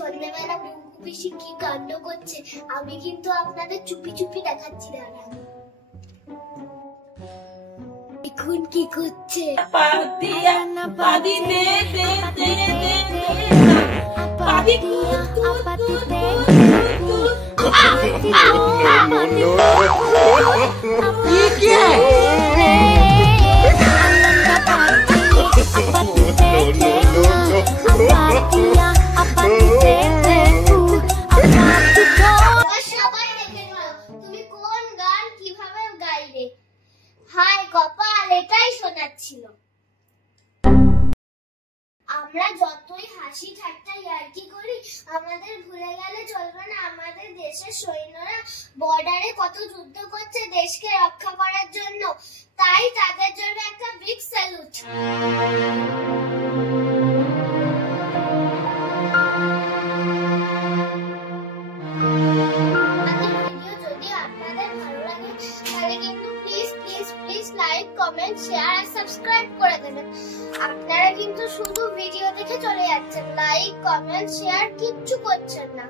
সন্ধ্যাবেলা পিসি কি কাণ্ড করছে আমি কিন্তু আপনাদের চুপি চুপি দেখাচ্ছি। দাঁড়া, এখন কি করছে? তুমি কোন গান কিভাবে গাইলে? হায় কপাল, এটাই শোনাচ্ছিল। আমরা যতই হাসি ঠাট্টা ইয়ার্কি করি আমাদের ভুলে গেলে চলবে না আমাদের দেশের সৈন্যরা বর্ডারে কত যুদ্ধ করছে দেশকে রক্ষা করার জন্য। তাই তাদের জন্য একটা big salute. Like, comment, share আর সাবস্ক্রাইব করে দেবেন। আপনারা কিন্তু শুধু ভিডিও দেখে চলে যাচ্ছেন, লাইক, কমেন্ট, শেয়ার কিচ্ছু করছেন না।